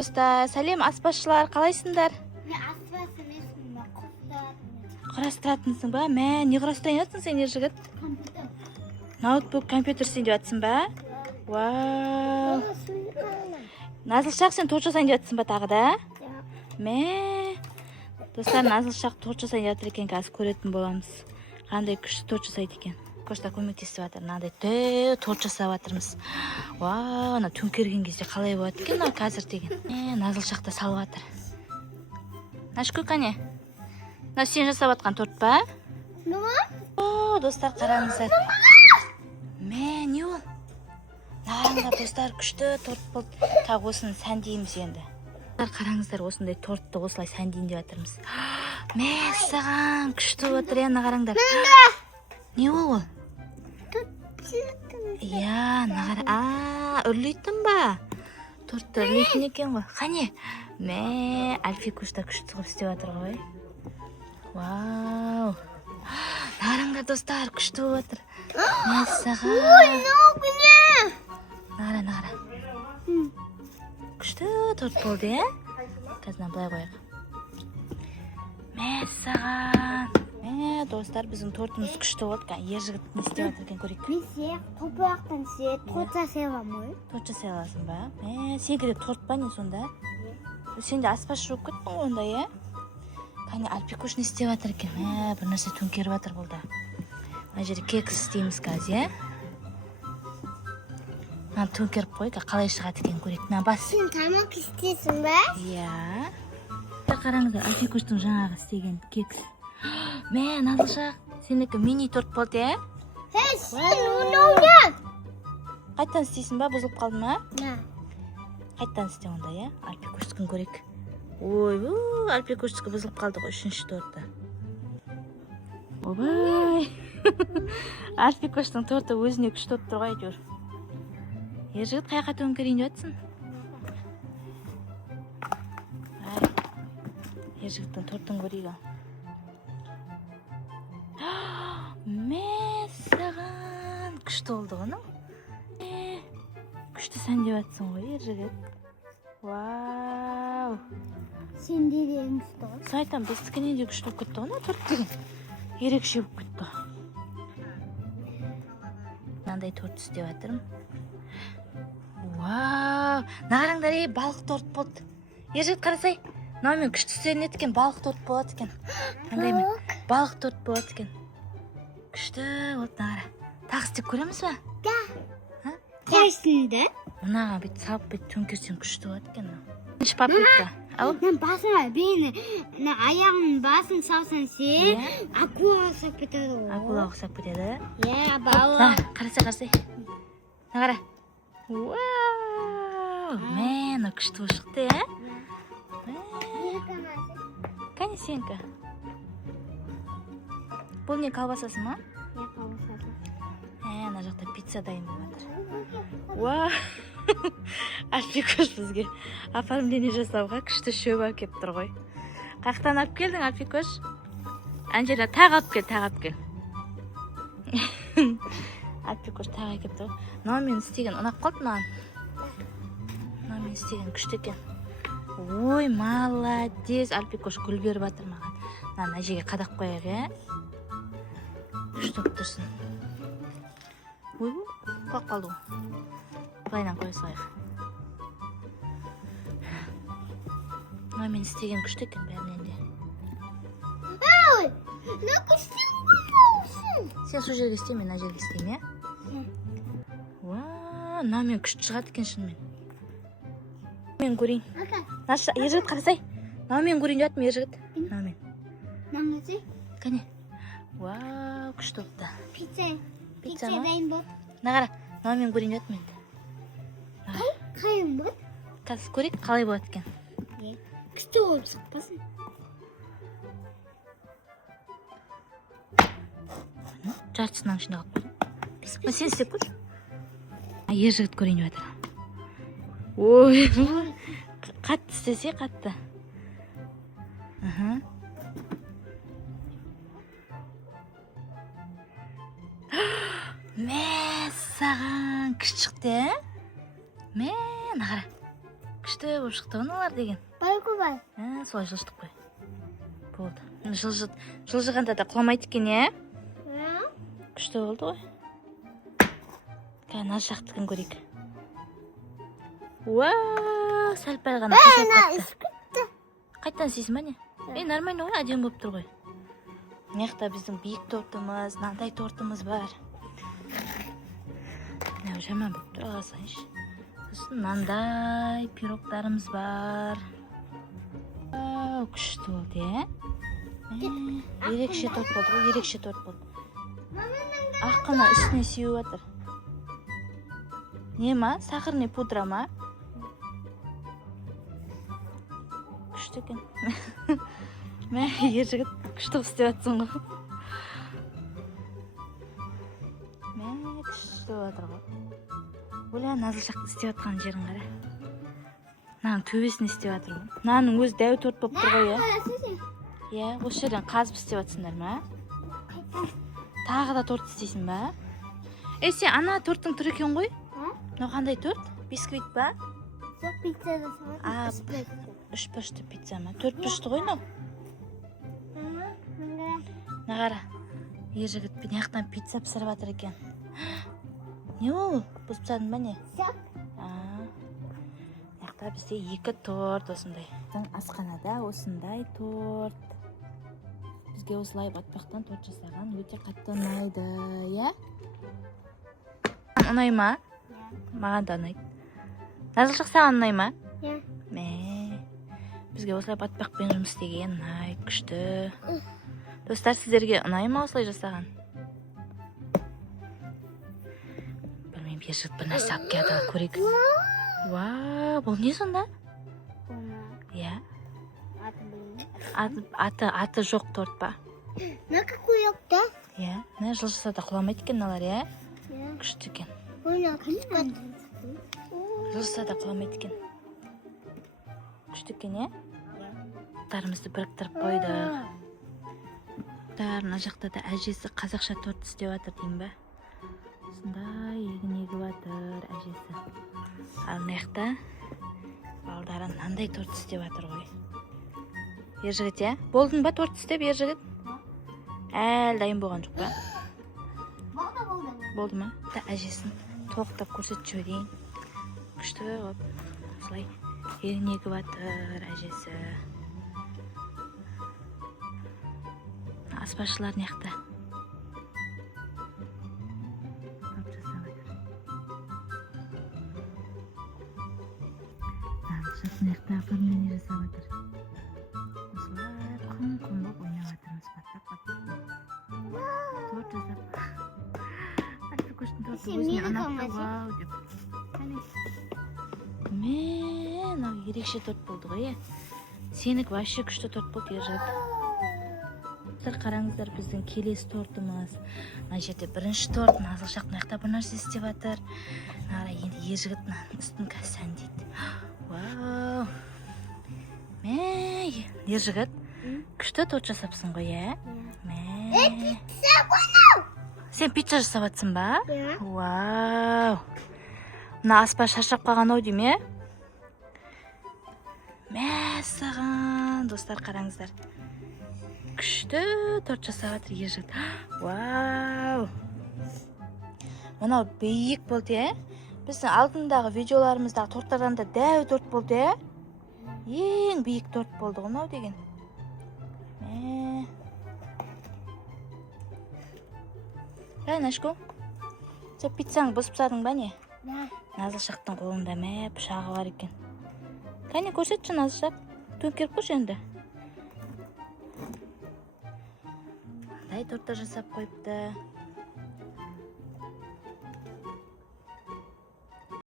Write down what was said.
Достар, сәлем аспазшылар, қалайсыңдар? Мен аспаз емеспін, мен Құрастыратынсың ба? Мә, не құрастырайын жатсың сен, жігіт? компьютер. Ноутбук, компьютер сен деп жатсың ба? Вау. Назылшақ, сен торт жасайын деп жатсың ба тағы да? Мә. Достар, Назылшақ торт жасайын деп жатыр екен, қазір көретін боламыз. Қандай күшті торт жасайды екен. Кошта көмектесіп жатыр. Мынандай торт жасап жатырмыз. Вау, ана төңкерген кезде қалай болады екен мынау қазір деген. Назылшақ та салып жатыр. Нашкүл, қане? Мынау сен жасап жатқан торт па? О, достар, қараңыздар. Мә, не ол? Нарыңдар, достар, күшті торт болды. Тағы осыны сәндейміз енді. Қараңыздар, осындай тортты осылай сәндейін деп жатырмыз. Мә, саған күшті отыр, ена қараңдар. Не ол? Иә, нағара. Үрлейтін ба? Тортты үрлейтін екен ғой. Қане? Мә, Альфикушта күшті қып істеп жатыр ғой. Вау. Нарыңдар, достар, күшті отыр. Мә, саған. Нағара. Күшті торт болды, е? Қазір былай қойық. Мә, саған. Мә, достар, біздің тортымыз күшті болды. Ер жігіт не істеп жатыр екен көрейік. Мен сен топырақтан сен торт жасай аламын. Торт жасай аласың ба? Мә, сенікі де торт па не сонда? Сен де аспазшы болып кеттің ғой онда, е? Қане, Альпикуш не істеп жатыр екен? Мә, бір нәрсе төңкеріп жатыр бұл да. Мына жерде кекс істейміз қазір, е? Мына төңкеріп қойып, қалай шығады екен көрейік. Мына бас. Сен тамақ істейсің ба? Иә. Қараңыздар, Альпикуштың жаңағы істеген кекс. Мә, Назылшақ, сенікі мини торт болды, е? Сен ойнап. Қайттан істейсің ба? Бұзылып қалды ма? На. Қайттан істе онда, е? Альпикуштікін көрейік. Ой, Альпикуштікі бұзылып қалды ғой, үшінші тортта. Обай. Альпикуштың торты өзіне күшті болып тұр ғой, әйтеуір. Ер жігіт, қайқа төңкерейін деп жатсың? Ер жігіттің торттың көрейік. Мә, саған күшті oldu ғой, күшті сәндеп жатсың ғой, ер жігіт. Вау. Сен де күшті ғой. Сайтам, біздікінен де күшті болып кетті ғой, торт деген. Ерекше болып кетті. Мынандай торт істеп жатырмын. Вау. Нарыңдар, балық торт болды. Ер жігіт, қарасай. Мынамен күшті істелінеді екен, балық торт болады екен. Балық торт болады екен. Күшті болды, нағара. Тағы істеп көреміз ба? Да. Терсінде? Мұнаға бет салып бет төңкерсең күшті болады екен. Үш паприка. Ау? Мен басыма бейіні, аяғымның басын салсан сен, акула ұқсап кетеді ғой. Акула ұқсап кетеді? Иә, бауы. Қарасай. Нағара. Вау. Мені күшті шықты, е? Кәне сенкі? Бұл не, колбасасы ма? Иә, колбасасы. Ана жақта пицца дайын болып жатыр. Уау! Альпикуш бізге оформление жасауға күшті шөп алып келіп тұр ғой. Қаяқтан алып келдің, Альпикуш? Анжела, тағы алып кел. Альпикуш тағы келіп тұр. Мынамен істеген ұнап қалды маған. Мынамен істеген күшті екен. Ой, молодец, Альпикуш гүл беріп жатыр маған. Мына жерге қадақ қояйық, е? Күшті болып тұрсын. Ой, құлап қалды ғой. Былайынан қоя салайық. Мынамен істеген күшті екен бәрінен де. Ой, мына күшті болмаусың. Сен сол жерге істей, мен мына жерге істеймін, е? Вау, мынамен күшті шығады екен шынымен. Мен көрейін. Ер жігіт, қарасай. Мынамен көрейін деп жатырмын, ер жігіт. Мынамен. Мынасы? Кәне. Вау, күшті болыпты. Пицца дайын болды. Нағара, мынамен көрейін деп жатырмын енді. Қайын болды? Қазір көрейік, қалай болады екен. Күшті болып шықпасын. Жартысынан ішінде қалып қойдым. Сен істеп көр. Ер жігіт көрейін деп жатыр. Ой, қатты істесе, қатты. Мә, саған күшті шықты, е? Мә, нағара. Күшті болып шықты олар деген. Байқұбай. Солай жылжыдық қой. Болды. Жылжығанда да құламайды екен, е? Күшті болды ғой. Қазір наз жақтығын көрейік. Уау, сәл-пәл ғана қосылып қапты. Қайттан сейсің ба не? Нормально ғой, әдемі болып тұр ғой. Мына біздің биік тортымыз, мынандай тортымыз бар. Мынау жаман болып тұр, аласайыншы. Сосын мынандай пирогтарымыз бар. Күшті болды, е? Ерекше торт болды ғой, ерекше торт болды. Аққана үстіне сеуіп жатыр. Не ма? Сахарный пудра ма? Күшті екен. Мә, ержігіт күшті істеп жатсың ғой. Мә, күшті жатыр ғой. Оля, назылшақты істеп жатқан жерін қара. Мынаның төбесін істеп жатыр ғой. Мынаның өзі дәу торт болып тұр ғой, е? Иә, осы жерден қазып істеп жатсыңдар ма? Тағы да торт істейсің ба? Сен ана торттың түрі екен ғой? Мынау қандай торт? Бисквит ба? Жоқ, пицца жасаған. Үш бұрышты пицца ма? Төрт бұрышты ғой, мынау? Нағара, ержігіт мынаяқтан пицца пісіріп жатыр екен. Не ол? Бұзып тастадың ба не? Жоқ. Мынаяқта бізде екі торт осындай. Асханада осындай торт. Бізге осылай батпақтан торт жасаған өте қатты ұнайды, иә? Ұнай ма? Маған да ұнайды. Назылшық саған ұнай ма? Иә. Бізге осылай батпақпен жұмыс істеген ұнай, күшті. Достар, сіздерге ұнай ма осылай жасаған? Білмеймін, ержігіт бір нәрсе алып келді, көрейік. Вау, бұл не сонда? Иә. Аты жоқ торт па? На какой yok-та? Иә, жылжыса да құламайды екен мыналар, иә? Күшті екен. Жылжыса да құламайды екен. Күшті екен, е? Тарымызды біріктіріп қойдық. Мына жақта да әжесі қазақша торт істеп жатыр деймін ба? Сондай егін егіп жатыр әжесі. Ал мына жақта балдары мынандай торт істеп жатыр ғой. Ержігіт, е? Болдың ба торт істеп, ержігіт? Әлі дайын болған жоқ па? Болды ма? Да әжесін тоқтап көрсетіп жіберейін. Күшті ғой. Осылай егін егіп жатыр әжесі. Аспазшылар мына жақта торт жасап жатыр. Назылшық мына жақта оформление жасап жатыр. Осылай құм болып ойнап жатырмыз. Торт жасап. Альфа-көштің торты өзіне ұнапты, вау деп. Мынау ерекше торт болды ғой, е? Сенікі вообще күшті торт болды, ержігіт. Қараңыздар, біздің келесі тортымыз. Мына жерде бірінші торт, назылшақ мына жақта бір нәрсе істеп жатыр. Енді ержігіт үстін сәндейді. Вау! Ержігіт, күшті торт жасапсың ғой, е? Пицца қойнау! Сен пицца жасап жатсың ба? Иә. Вау! Мына аспаз шаршап қалған-ау деймін, е? Мәссаған, достар, қараңыздар. Күшті торт жасап жатыр ержігіт. Вау! Мынау биік болды, е? Біздің алдындағы видеоларымыздағы торттардан да дәу торт болды, е? Ең биік торт болды ғой мынау деген. Нашко, сен пиццаңды бұзып тастадың ба не? Назылшақтың қолында пышағы бар екен. Кәне көрсетші, Назылшақ. Төңкеріп қойшы енді. Мындай торттар жасап қойыпты.